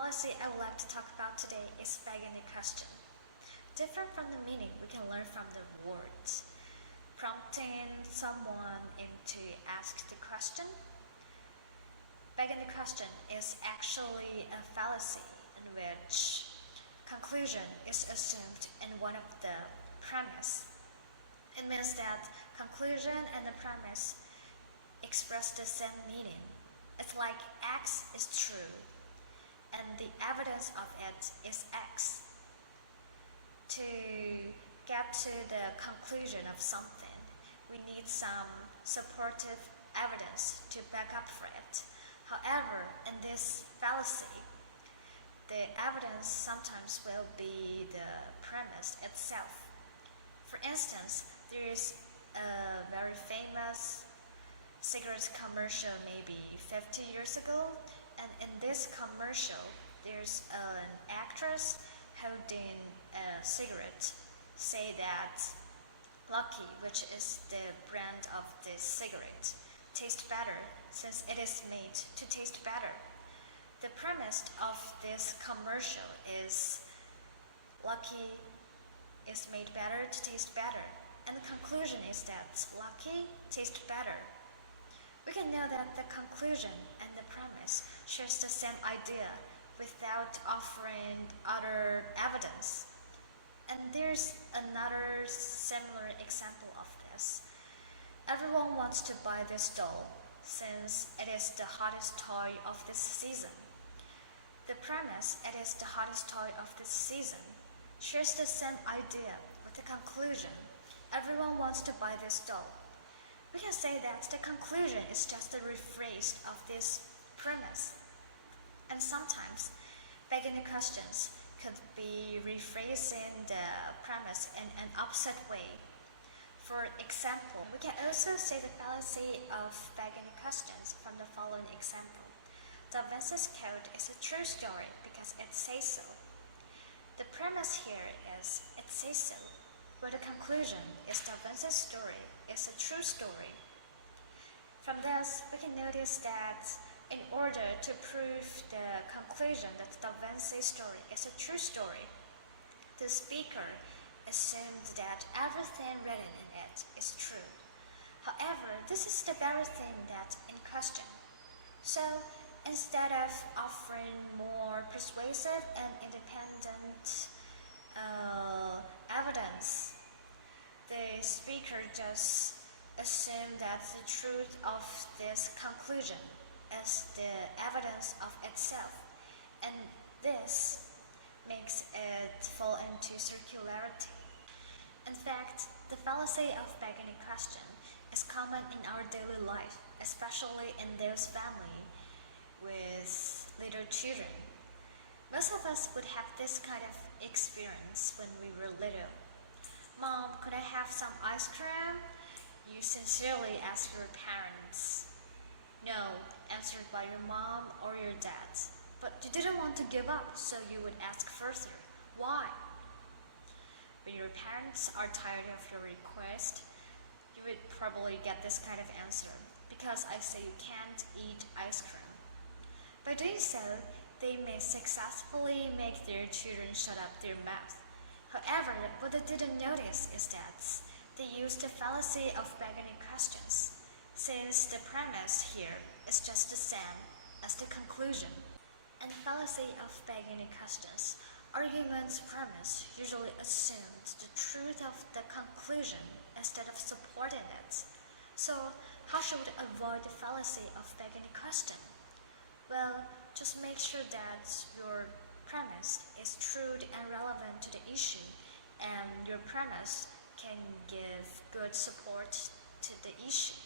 fallacy I would like to talk about today is begging the question. Different from the meaning, we can learn from the words. Prompting someone into ask the question. Begging the question is actually a fallacy in which conclusion is assumed in one of the premise. It means that conclusion and the premise express the same meaning. It's like X is true, and the evidence of it is X. To get to the conclusion of something, we need some supportive evidence to back up for it. However, in this fallacy, the evidence sometimes will be the premise itself. For instance, there is a very famous cigarette commercial maybe 50 years ago, and in this commercial, there's an actress holding a cigarette, say that Lucky, which is the brand of this cigarette, tastes better since it is made to taste better. The premise of this commercial is Lucky is made better to taste better, and the conclusion is that Lucky tastes better. We can know that the conclusion and the premise shares the same idea without offering other evidence. And there's another similar example of this. Everyone wants to buy this doll since it is the hottest toy of this season. The premise, it is the hottest toy of this season, shares the same idea with the conclusion. Everyone wants to buy this doll. We can say that the conclusion is just a rephrase of this premise. And sometimes, begging the questions could be rephrasing the premise in an opposite way. For example, we can also say the fallacy of begging the questions from the following example. Da Vinci's Code is a true story because it says so. The premise here is it says so, but the conclusion is Da Vinci's story is a true story. From this, we can notice that in order to prove the conclusion that Da Vinci's story is a true story, the speaker assumed that everything written in it is true. However, this is the very thing that in question. So, instead of offering more persuasive and independent evidence, the speaker just assumed that the truth of this conclusion is the evidence of itself, and this makes it fall into circularity. In fact, the fallacy of begging a question is common in our daily life, especially in those families with little children. Most of us would have this kind of experience when we were little. Mom, could I have some ice cream? You sincerely ask your parents. No, answered by your mom or your dad. But you didn't want to give up, so you would ask further. Why? When your parents are tired of your request, you would probably get this kind of answer. Because I say you can't eat ice cream. By doing so, they may successfully make their children shut up their mouth. However, what they didn't notice is that they used the fallacy of begging questions, since the premise here is just the same as the conclusion. In fallacy of begging questions, argument's premise usually assumed the truth of the conclusion instead of supporting it. So, how should we avoid the fallacy of begging a question? Well, just make sure that your premise is true and relevant to the issue, and your premise can give good support to the issue.